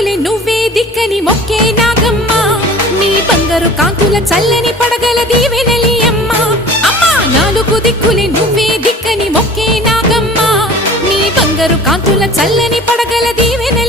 దిక్కులే నువ్వే దిక్కని మొక్కే నాగమ్మ నీ బంగారు కాంతుల చల్లని పడగల దీవెనలి అమ్మ అమ్మా నాలుగు దిక్కులే నువ్వే దిక్కని మొక్కే నాగమ్మ నీ బంగారు కాంతుల చల్లని పడగల దీవెన